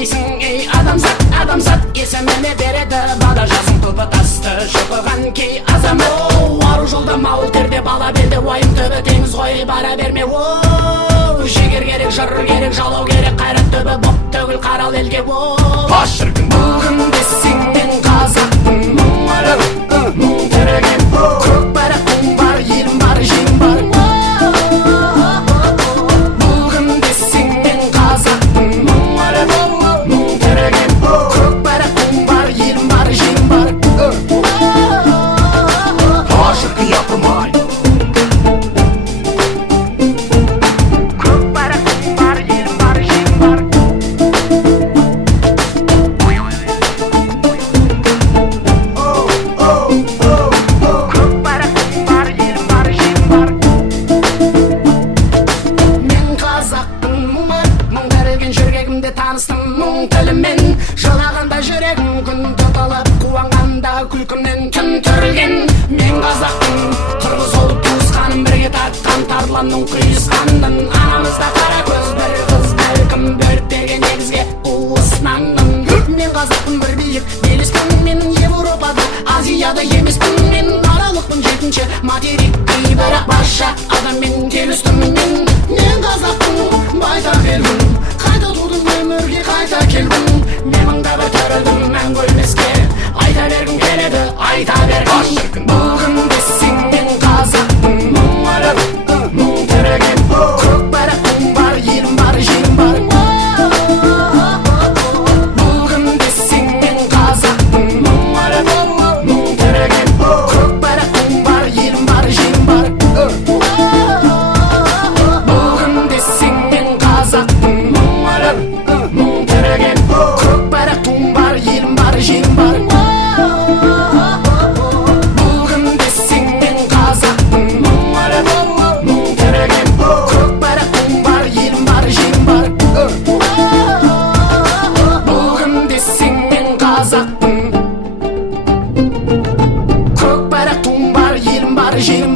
білмейсің ей адамзат, адамзат есіміне береді бала жасың тұлпы тасты шұқыған кей азамат. Ару жолда мал терде бала белде, уайым түбі теңіз ғой бара берме. Жігер керек, жыр керек, жалау керек, қайрат түбі боп төгіл қарал елге. Бас шіркін Бүгінде сенен қазақпын, мұң тіреген көк байрақтың бар, елім бар, жем бар. Бүгінде сенен қазақпын, мұң тіреген көк байрақтың бар, елім бар, жем бар. Бас шіркін япырмай Көк байрақтың бар, елім бар, жем бар. Көк байрақтың бар, елім бар, жем бар. Мен қазақпын, мұң тіреген жүрегімде таныстым мұң тілімен. Жылағанда жүрегім күн тұтылып, қуанғанда күлкімнен түн түрілген. Мен қазақпын, қырғыз ол туысқаным, бірге тартқан тарланның құйысқандың. Анамызда қара көз бір қыз, бәлкім бөліп берген негізге уысынандым. Мен қазақпын, бір биік белеспін, менің Европада, Азияда емеспін. Мен аралықпын жетінші материк, бірақ барша адаммен келістім. Мен қазақпын, байтақ елмін, қайта тудым өмірге, қайта келдім. Мен мыңда бір төрілдім, мәңгі өлмеске, айта бергім келеді, айта Бас бергім. шіркін Бүгінде сенен қазақпын, мұң тіреген көк байрақтың бар, елім бар, жем бар. Бүгінде сенен қазақпын, мұң тіреген көк байрақтың бар, елім бар, жем бар. Бүгінде сенен қазақпын, мұң тіреген көк байрақтың бар, елім бар, жем бар. Бүгінде сенен қазақпын, мұң тіреген көк байрақтың бар, елім бар, жем бар. Бүгінде сенен қазақпын, көк байрақтың бар, елім бар, жем